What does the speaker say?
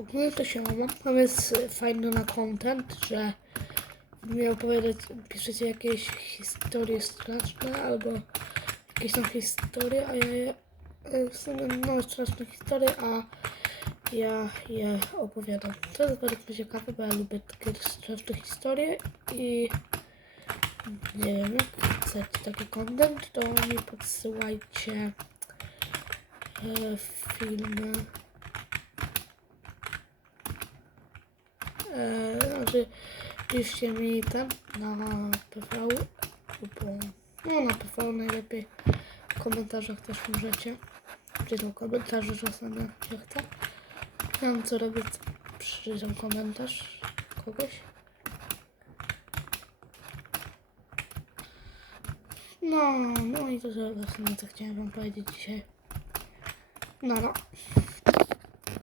Ogólnie to się mam. Jest fajny na content, że mi opowiadać, piszecie jakieś historie straszne albo jakieś tam historie, a ja e, w sumie no straszne historie, a ja je opowiadam. To jest bardzo ciekawe, bo ja lubię takie straszne historie i nie wiem, jak chcecie taki content, to mi podsyłajcie e, filmy. E, znaczy, piszcie mi tam na PV, bo, no na PV najlepiej. W komentarzach też możecie. Czytam komentarze czasem jak chce. Nie wiem co robić, przeczytam komentarz kogoś. No, no i to tyle w co chciałem wam powiedzieć dzisiaj. No, no.